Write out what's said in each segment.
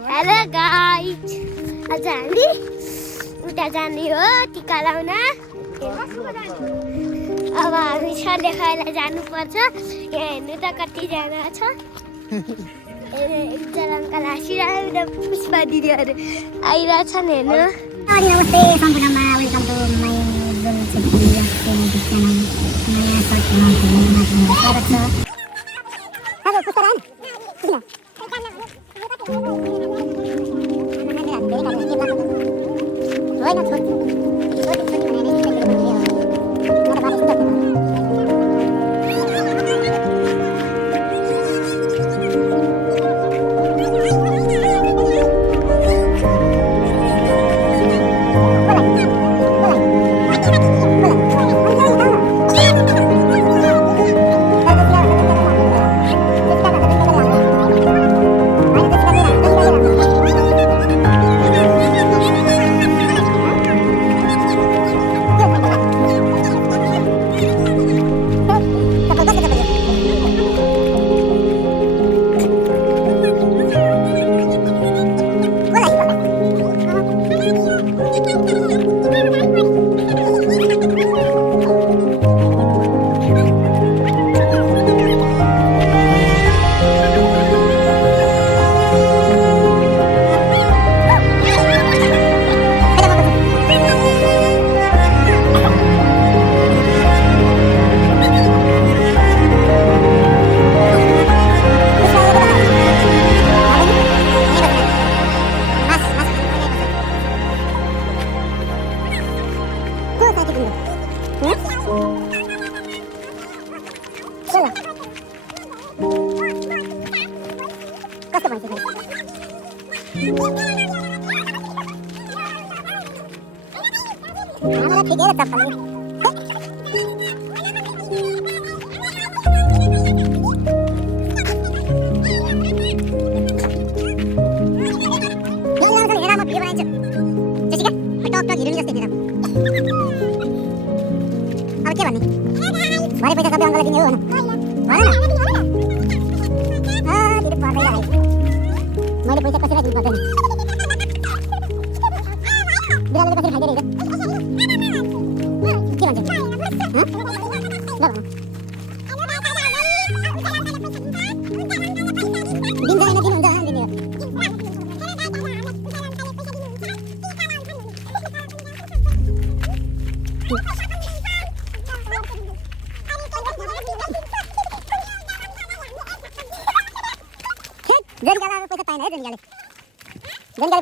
Hello guys, आज हामी उता जाने हो टिका लाउन। अब हामी सरले खाइला जानुपर्छ। यहाँ हेर्नु त कतिजना छ। एकजना अङ्कल हाँसिरहेको पुष्पा दिदीहरू आइरहेछन् हेर्नु। नमस्ते सम्पूर्णमा वेलकम टु माई स्वागत छ। हेलो पुष्पा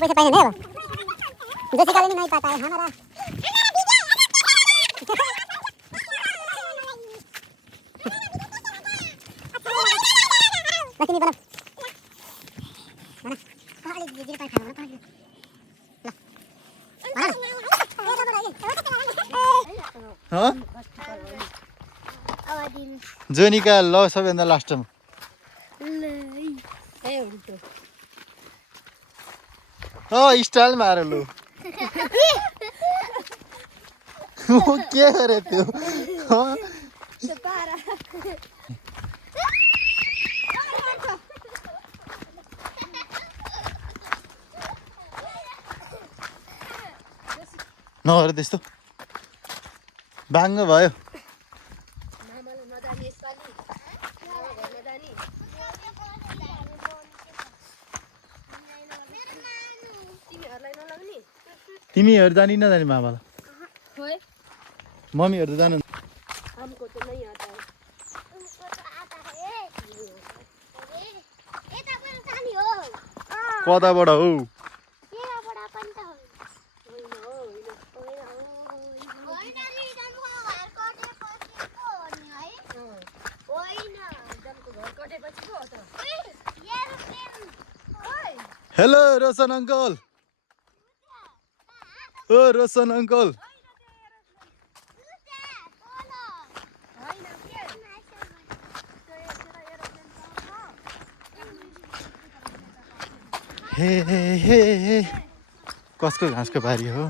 पैसा पाए नहीं जैसे नहीं पाता है हमारा नहीं बना जोनिका ल सबैभन्दा लास्टमा स्टाइल मार लो के करे त्यो नगर त्यस्तो बाङ्गो भयो तिमीहरू जानी नजानी मामालाई मम्मीहरू त जानु कताबाट हौ हेलो रोशन अंकल ओ रोशन अंकल हे हे हे हे कसको घाँसको बारी हो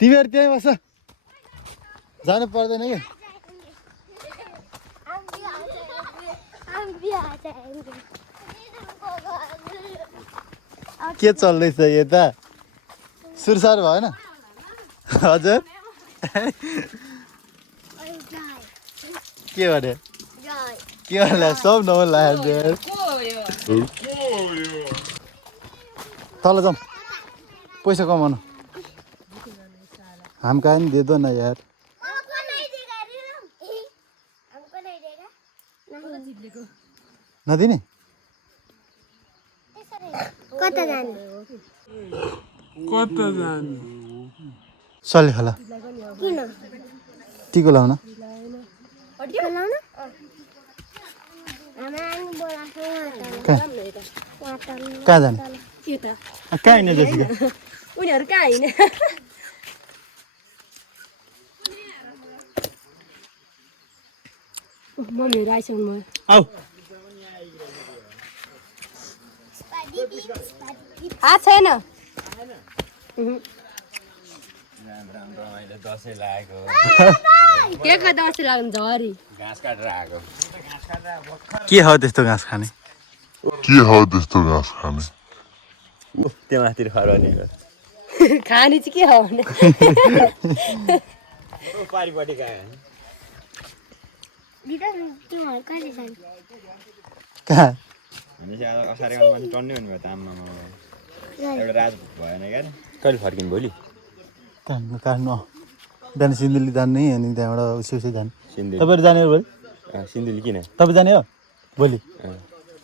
तिमीहरू त्यहीँ बस जानु पर्दैन क्या हम भी आ जाएंगे के चल्दैछ यता सुरसार भएन हजुर के भने के होला सब नमन लाग्यो तल जाऊँ पैसा कमाउनु हम कहाँ नहीं दे दो ना यार हमको नहीं देगा हमको नहीं देगा नहीं नदिने कता जाने चल्यो होला किन टिको लाउन टिको लाउन हामी बोलाएको कहाँ जाने यता कहाँ हिँड्ने जसिका उनीहरू कहाँ हिँड्ने मम्मीहरू आइसक्नु भयो आऊ आ छैन के का दसैँ लाग्नु झरी के हो त्यस्तो घाँस खाने त्यो माथि खराउने खाने चाहिँ के हो भने पारिपट्टि गयो दिदा तिमीहरू कहिले जाने कहाँ भनेपछि आज असारेमा मान्छे टन्नै हुनुभयो त आम्मामा एउटा राज भएन क्या कहिले फर्किनु भोलि काट्नु काट्नु बिहान सिन्धुली जाने अनि त्यहाँबाट उसै जाने सिन्धुली तपाईँहरू जाने हो भोलि सिन्धुली किन तपाईँ जाने हो भोलि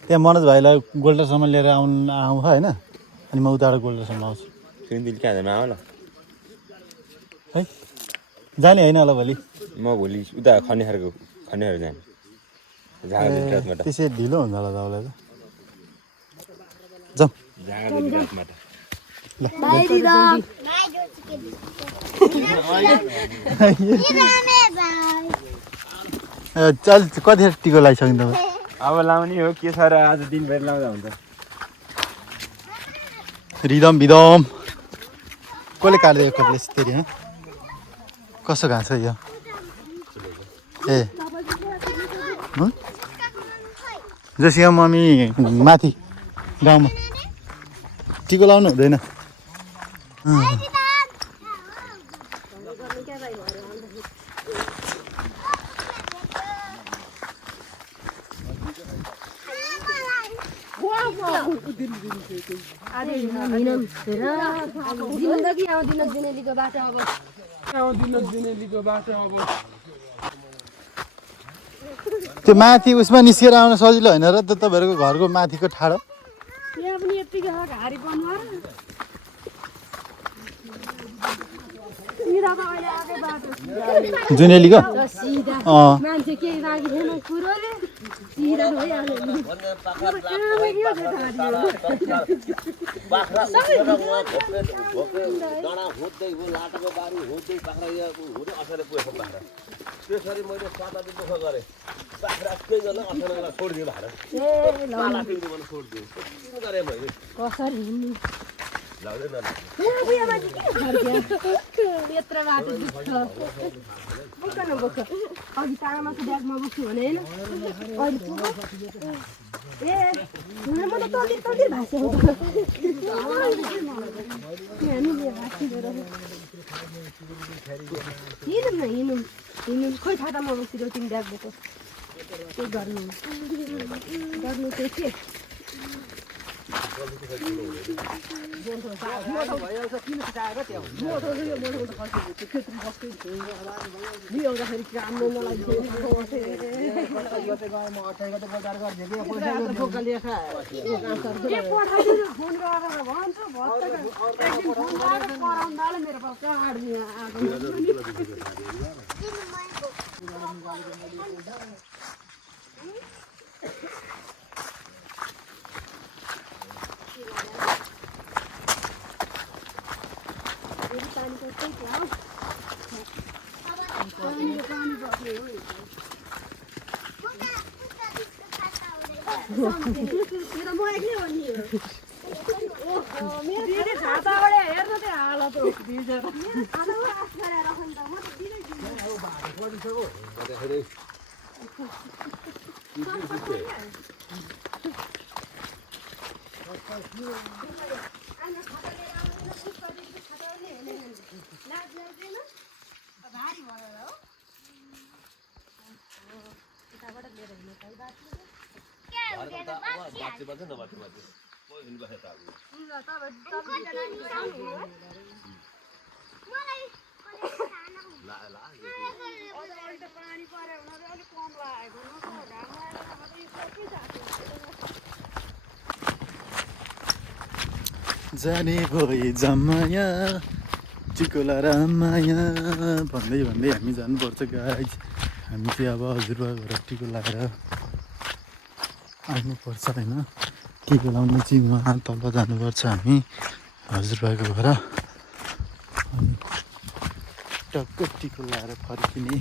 त्यहाँ मनोज भाइलाई गोल्डरसम्म लिएर आउँ होइन अनि म उताबाट गोल्डरसम्म आउँछु सिन्धुली कहाँ जानु आऊ ल है जाने होइन होला भोलि म भोलि उता खनेर जाने झाँगाबाट त्यसै ढिलो हुन्छ होला तपाईँलाई त जाउँ झाँगाबाट चल कतिखेर टिको लगाइसक्नु तपाईँ अब लाउने हो के छ र आज दिनभरि लाउँदा हुन्छ रिदम बिदम कसले काटिदिएको कपले त्यसरी होइन कसो घाँस हो यो ए जसिका मम्मी माथि गाउँमा टिको लाउनु हुँदैन जिन्दगी आउँदिन दिनेलीको बाटो अब त्यो माथि उसमा निस्केर आउन सजिलो होइन र त तपाईँहरूको घरको माथिको ठाडो यहाँ पनि यत्तिकै घारी पर्नु जुनेलीको सिधा अँ मान्छे केही बाँकी थिएन कुरोले सिधा भइहाल्यो त्यसरी मैले 7 दिन दुःख गरेँ बाख्रा केही गर्न अचानक छोडिदिनु भाडा पाला पिउनु मन छोडिदियो किन गरेँ मैले कसरी हिँड्नु लाउँदैन यत्र बाटो दुख्छ बोक न बोक अघि तामाको ब्यागमा बोक्छु भने होइन अहिले ए म त तल्ली भाँसेको हिँड्नु खोइ थाहा त म बस्छु तिमी ब्याग बोको के गर्नु चाहिँ के जाने भए जमाया टिकोला रामाया भन्दै भन्दै हामी जानुपर्छ गाइज। हामी चाहिँ अब हजुरबा घर टिको लगाएर आउनुपर्छ होइन। टिको लाउनु चाहिँ उहाँ तल जानुपर्छ हामी हजुरबाको घर। अनि टक्क टिको लगाएर फर्किने,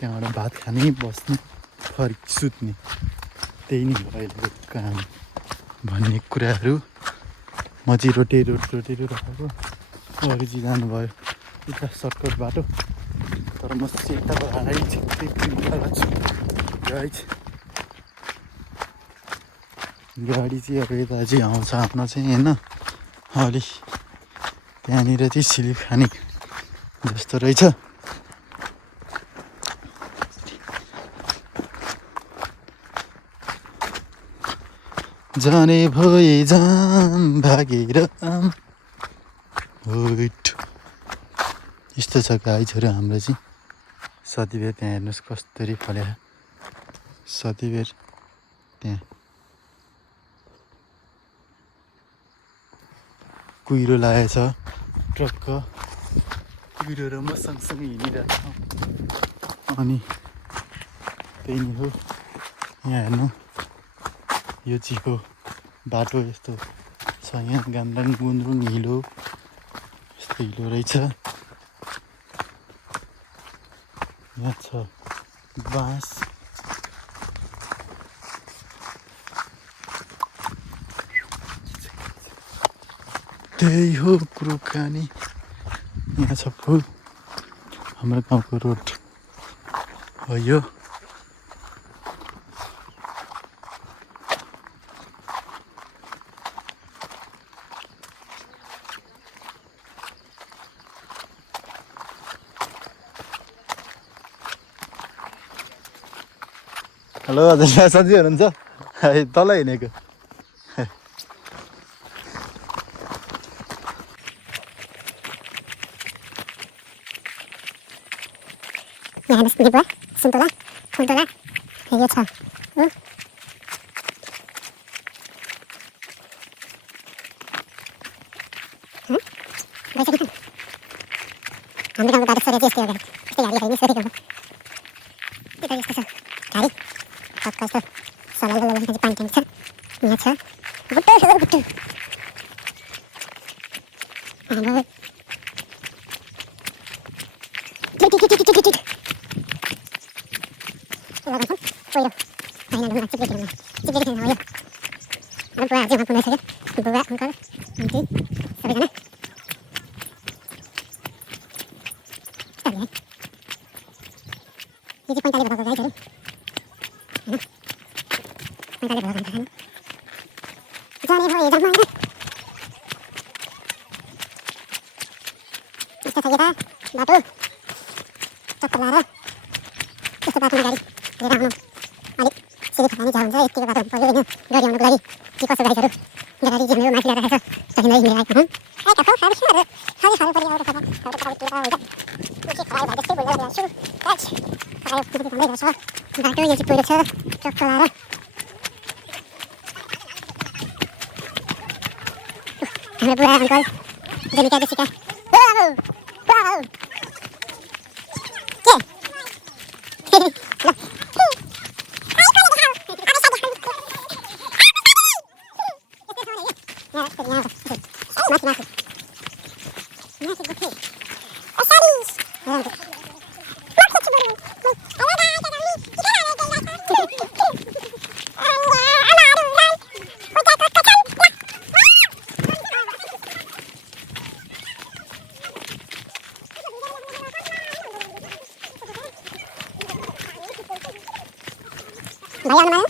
त्यहाँबाट भात खाने, बस्ने, सुत्ने, त्यही नै हो अहिलेको काम भन्ने कुराहरू। म चाहिँ रोटेरो राखेको, अरू चाहिँ जानुभयो उता सर्टकट बाटो, तर म सेता भएर छु गाइज। गाडी चाहिँ अब यता चाहिँ आउँछ आफ्नो चाहिँ होइन, अलि त्यहाँनिर चाहिँ स्लिप खाने जस्तो रहेछ। जाने भए जाम भागेर यस्तो छ गाइजहरू हाम्रो चाहिँ। सतीबेर त्यहाँ हेर्नुहोस् कस्तरी फल्यो, सतीबेर त्यहाँ कुहिरो लागेछ, ट्रक्क कुहिरो र म सँगसँगै हिँडिरहेको छौँ। अनि त्यही नै हो, यहाँ हेर्नु यो चाहिँ हो बाटो, यस्तो छ यहाँ गाम्लाङ गुन्द्रुङ हिलो, यस्तो हिलो रहेछ। यहाँ छ बाँस, त्यही हो कुरो खाने। यहाँ छ फुल, हाम्रो गाउँको रोड हो यो। हेलो हजुर सन्चै हुनुहुन्छ? तल हिँडेको यहाँ हेर्नुहोस् डिबुवा, सुन्तोला, फुलतोला यो छ हो। हाम्रो गाउँको बाटो सरे चाहिँ यस्तै हो, यस्तै गाडी होइन सोधेको हो। यता यस्तो छ गाडी, टक्क यस्तो सलाल चाहिँ पानी ट्याङ्क छ। यहाँ छ बुट्टो बुट्टो हाम्रो पहिरो होइन ढुङ्गा चिप्लेको ढुङ्गा हो यो। हाम्रो बुवा अझै उहाँ पुग्न सक्यो, बुवा अङ्कल आन्टी सबैजना। यो चाहिँ 45 भएको गाइजहरू होइन, 45 भएको खानु जाने भयो जमाएर। यस्तो छ यता बाटो, चक्कर लाएर यस्तो बाटोमा गाडी लिएर आउनु अलिक सिधै फलाने जा हुन्छ। यतिको बाटो पऱ्यो होइन गाडी आउनुको लागि के कसो गाइजहरू। गाडी चाहिँ हाम्रो माथि ल्याएर राखेको छ, तहिँलाई हिँडेर आएको हौँ। आएका हो खानु खानु खानु पऱ्यो आएर खानु खानु हुन्छ। के खरायो भाइ जस्तै भइरहेको छु गाइज, खरायो माथि भन्दै रहेछ बाटो। यो चाहिँ पहिरो छ, चक्कर लाएर हाम्रो बुवा अङ्कल जमिका जसिका भाइ आउनु भयो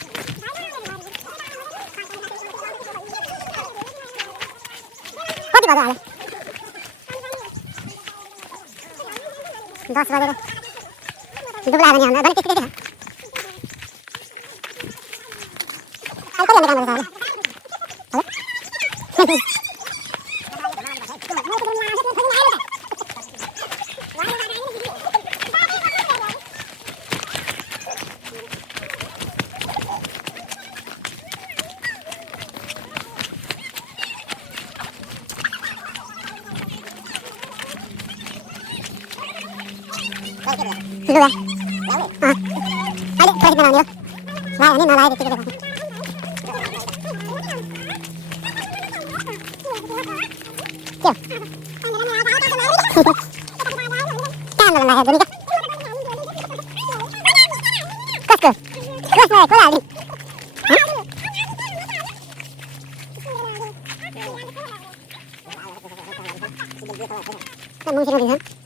कति बज्यो अहिले 10 बजेर दुब्ला भने हामीलाई भने त्यति त्यति अहिले कहिले काम गर्छ होला Dua. Ada, kita बनाउने हो. लायो भने नलायो त्यतिकै देखाउँछु. के हो? कहाँ आन्दोलन लाग्यो दुनिका? कसको? कसलाई को हाल्ने? हँ? मुन्सी रोटी छ?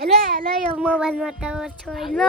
हेलो हेलो यो मोबाइलमा टावर छैन